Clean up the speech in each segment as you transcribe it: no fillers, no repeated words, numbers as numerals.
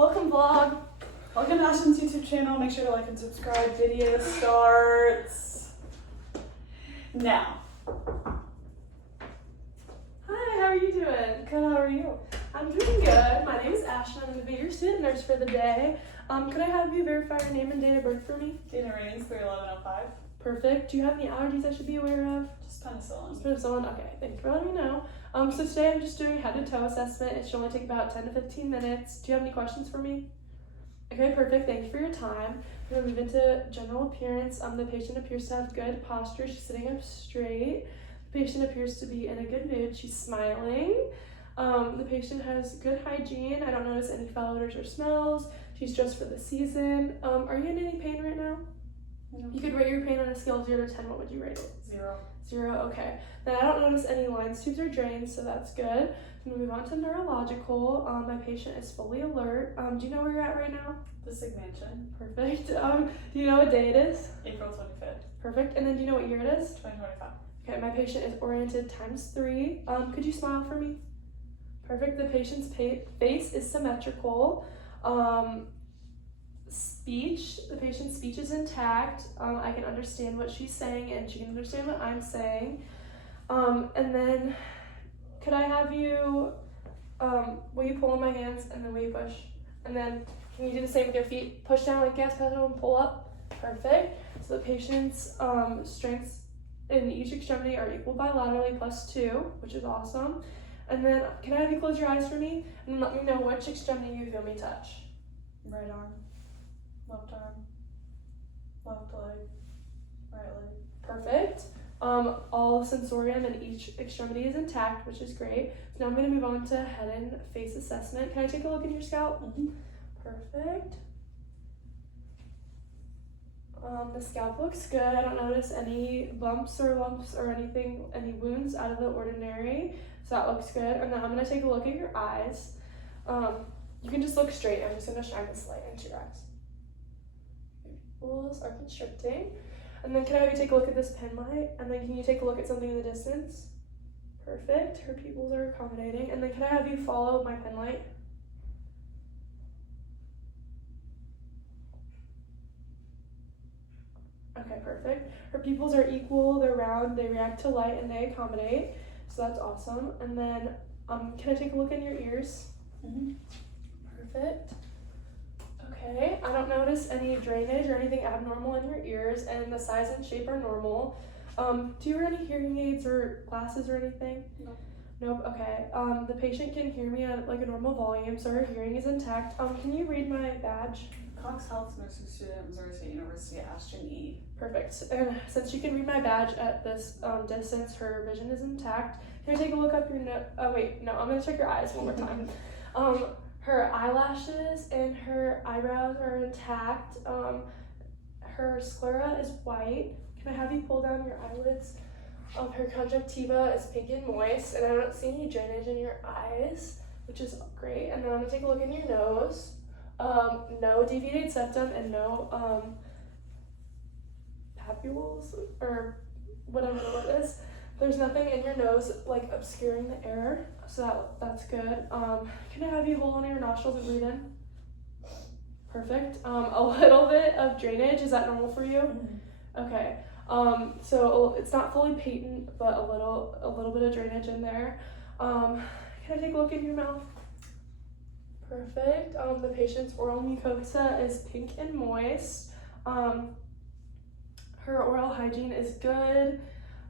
Welcome vlog. Welcome to Ashton's YouTube channel. Make sure to like and subscribe. Video starts now. Hi, how are you doing? Good, how are you? I'm doing good. My name is Ashton. I'm going to be your student nurse for the day. Could I have you verify your name and date of birth for me? Data ratings 31105. Perfect. Do you have any allergies I should be aware of? Just penicillin. Penicillin. Okay, thank you for letting me know. So today I'm just doing a head to toe assessment. It should only take about 10 to 15 minutes. Do you have any questions for me? Okay, perfect. Thank you for your time. We're going to move into general appearance. The patient appears to have good posture. She's sitting up straight. The patient appears to be in a good mood. She's smiling. The patient has good hygiene. I don't notice any foul odors or smells. She's dressed for the season. Are you in any pain right now? No. You could rate your pain on a scale of 0 to 10. What would you rate it? 0. 0, okay. Then I don't notice any lines, tubes, or drains, so that's good. I'm gonna move on to neurological. My patient is fully alert. Do you know where you're at right now? The Sig Mansion. Perfect. Do you know what day it is? April 25th, Perfect. And then do you know what year it is? 2025. Okay, my patient is oriented ×3. Could you smile for me? Perfect. The patient's face is symmetrical. The patient's speech is intact. I can understand what she's saying and she can understand what I'm saying. And then could I have you, will you pull on my hands and then will you push? And then can you do the same with your feet? Push down like gas pedal and pull up. Perfect. So the patient's strengths in each extremity are equal bilaterally +2, which is awesome. And then can I have you close your eyes for me and let me know which extremity you feel me touch? Right arm, left leg, right leg. Perfect. All sensorium in each extremity is intact, which is great. So now I'm going to move on to head and face assessment. Can I take a look at your scalp? Perfect. The scalp looks good. I don't notice any bumps or lumps or anything, any wounds out of the ordinary. So that looks good. And then I'm going to take a look at your eyes. You can just look straight. I'm just going to shine this light into your eyes. Your pupils are constricting. And then can I have you take a look at this pen light? And then can you take a look at something in the distance? Perfect. Her pupils are accommodating. And then can I have you follow my pen light? Okay, perfect. Her pupils are equal, they're round, they react to light, and they accommodate. So that's awesome. And then can I take a look in your ears? Perfect. Okay, I don't notice any drainage or anything abnormal in your ears, and the size and shape are normal. Do you wear any hearing aids or glasses or anything? No. Nope, okay. The patient can hear me at like a normal volume, so her hearing is intact. Can you read my badge? Cox Health nursing student, Missouri State University, Ashton E. Perfect. And since she can read my badge at this distance, her vision is intact. Can I take a look up your nose? Oh wait, no, I'm gonna check your eyes one more time. Her eyelashes and her eyebrows are intact. Her sclera is white. Can I have you pull down your eyelids? Her conjunctiva is pink and moist, and I don't see any drainage in your eyes, which is great. And then I'm gonna take a look in your nose. No deviated septum and no papules or whatever the word is. There's nothing in your nose like obscuring the air, so that's good. Can I have you hold on to your nostrils and breathe in? Perfect. A little bit of drainage, is that normal for you? Okay. So it's not fully patent, but a little bit of drainage in there. Can I take a look in your mouth? Perfect. The patient's oral mucosa is pink and moist. Her oral hygiene is good.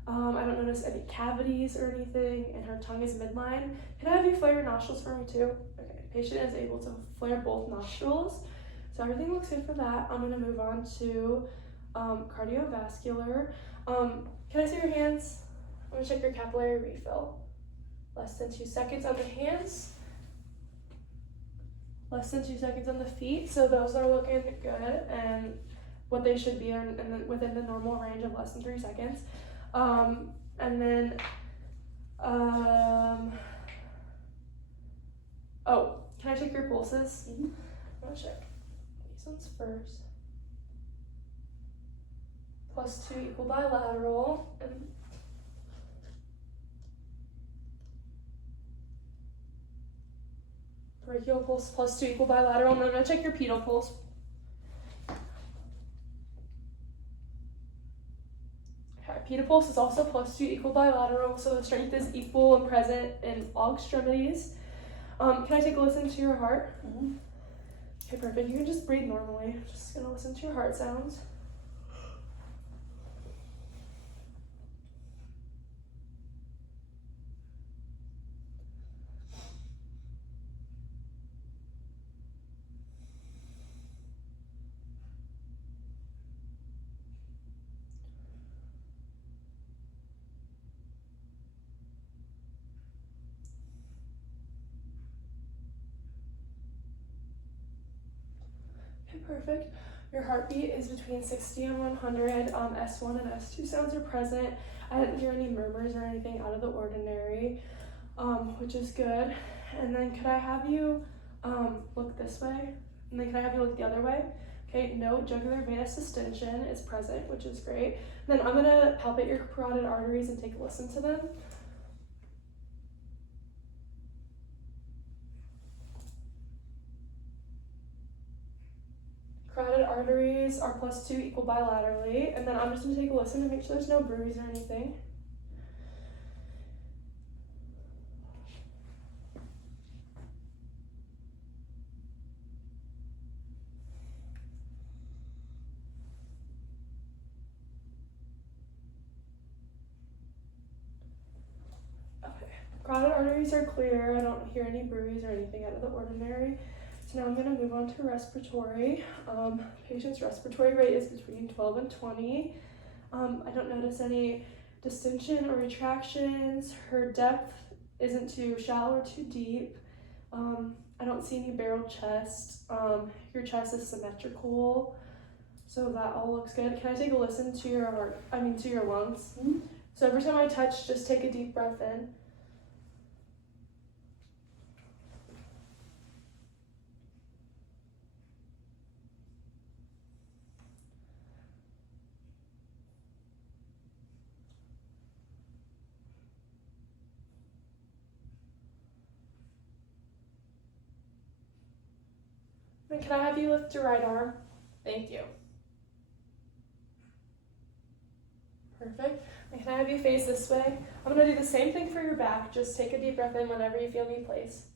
I don't notice any cavities or anything, and her tongue is midline. Can I have you flare your nostrils for me too? Okay, patient is able to flare both nostrils. So everything looks good for that. I'm gonna move on to cardiovascular. Can I see your hands? I'm gonna check your capillary refill. Less than 2 seconds on the hands. Less than 2 seconds on the feet. So those are looking good and what they should be within the normal range of less than 3 seconds. And then, oh, can I check your pulses? I'm gonna check these ones first. +2 equal bilateral. And brachial pulse +2 equal bilateral. And then I'm gonna check your pedal pulse. Okay, pedal pulse is also +2 equal bilateral, so the strength is equal and present in all extremities. Can I take a listen to your heart? Mm-hmm. Okay, perfect. You can just breathe normally. Just gonna listen to your heart sounds. Okay, perfect. Your heartbeat is between 60 and 100. S1 and S2 sounds are present. I didn't hear any murmurs or anything out of the ordinary, which is good. And then could I have you look this way? And then can I have you look the other way? Okay, no jugular venous distension is present, which is great. Then I'm gonna palpate your carotid arteries and take a listen to them. Carotid arteries are +2 equal bilaterally, and then I'm just gonna take a listen to make sure there's no bruise or anything. Okay, carotid arteries are clear. I don't hear any bruise or anything out of the ordinary. So now I'm going to move on to respiratory. Patient's respiratory rate is between 12 and 20. I don't notice any distension or retractions. Her depth isn't too shallow or too deep. I don't see any barrel chest. Your chest is symmetrical, so that all looks good. Can I take a listen to your heart? To your lungs? Mm-hmm. So every time I touch, just take a deep breath in. And can I have you lift your right arm? Thank you. Perfect. And can I have you face this way? I'm going to do the same thing for your back. Just take a deep breath in whenever you feel me place.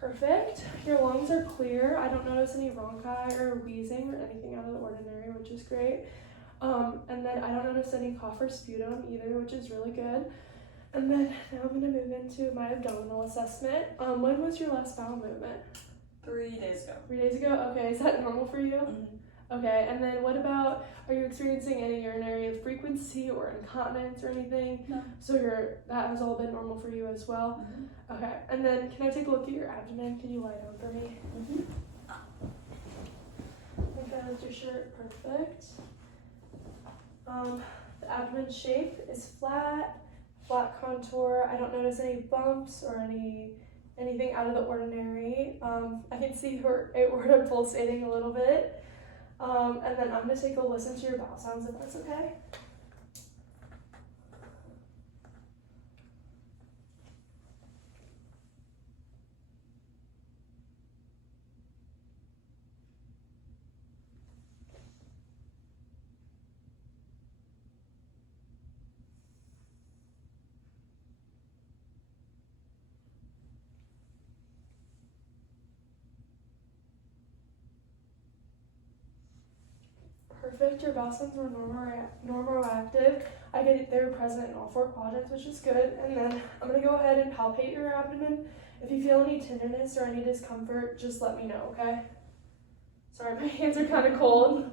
Perfect. Your lungs are clear. I don't notice any bronchi or wheezing or anything out of the ordinary, which is great. And then I don't notice any cough or sputum either, which is really good. And then now I'm going to move into my abdominal assessment. When was your last bowel movement? 3 days ago. 3 days ago? Okay, is that normal for you? Mm-hmm. Okay, and then what about, are you experiencing any urinary frequency or incontinence or anything? No. So that has all been normal for you as well? Mm-hmm. Okay, and then can I take a look at your abdomen? Can you lie down for me? Mm-hmm. Like that is your shirt, perfect. The abdomen shape is flat contour. I don't notice any bumps or anything out of the ordinary. I can see her aorta pulsating a little bit. And then I'm gonna take a listen to your bowel sounds if that's okay. Perfect. Your bowel sounds were normal active. They were present in all 4 quadrants, which is good. And then I'm gonna go ahead and palpate your abdomen. If you feel any tenderness or any discomfort, just let me know, okay? Sorry, my hands are kind of cold.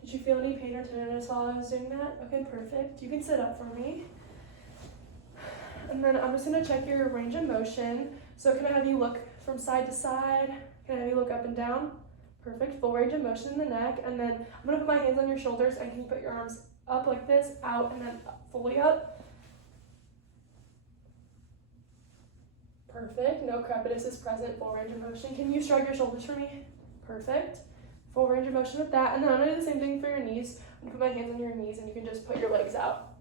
Did you feel any pain or tenderness while I was doing that? Okay, perfect. You can sit up for me. And then I'm just gonna check your range of motion. So can I have you look from side to side? Can I have you look up and down? Perfect, full range of motion in the neck. And then I'm gonna put my hands on your shoulders and can you put your arms up like this, out, and then fully up. Perfect. No crepitus is present. Full range of motion. Can you shrug your shoulders for me? Perfect. Full range of motion with that. And then I'm going to do the same thing for your knees. I'm going to put my hands on your knees and you can just put your legs out.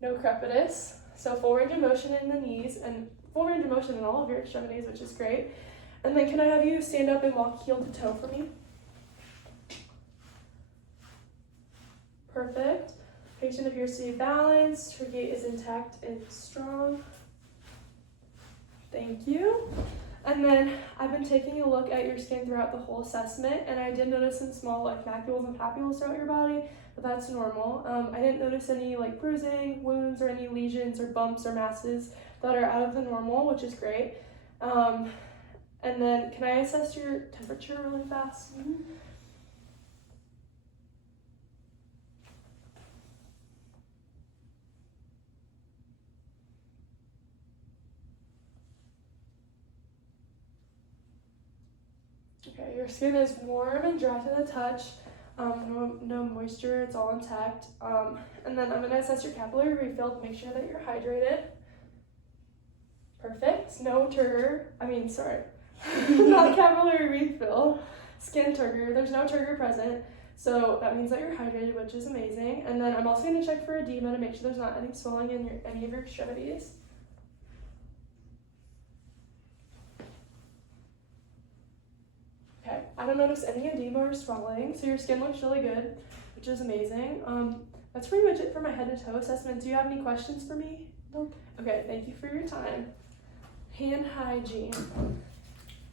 No crepitus. So full range of motion in the knees and full range of motion in all of your extremities, which is great. And then can I have you stand up and walk heel to toe for me? Perfect. Patient appears to be balanced. Her gait is intact and strong. Thank you. And then I've been taking a look at your skin throughout the whole assessment, and I did notice some small like macules and papules throughout your body, but that's normal. I didn't notice any like bruising, wounds, or any lesions or bumps or masses that are out of the normal, which is great. And then can I assess your temperature really fast? Mm-hmm. Okay, your skin is warm and dry to the touch. No moisture, it's all intact. And then I'm gonna assess your capillary refill to make sure that you're hydrated. Perfect. No turgor. Not capillary refill. Skin turgor. There's no turgor present. So that means that you're hydrated, which is amazing. And then I'm also gonna check for edema to make sure there's not any swelling in any of your extremities. Okay, I don't notice any edema or swelling, so your skin looks really good, which is amazing. That's pretty much it for my head to toe assessment. Do you have any questions for me? Nope. Okay, thank you for your time. Hand hygiene.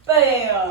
Bam!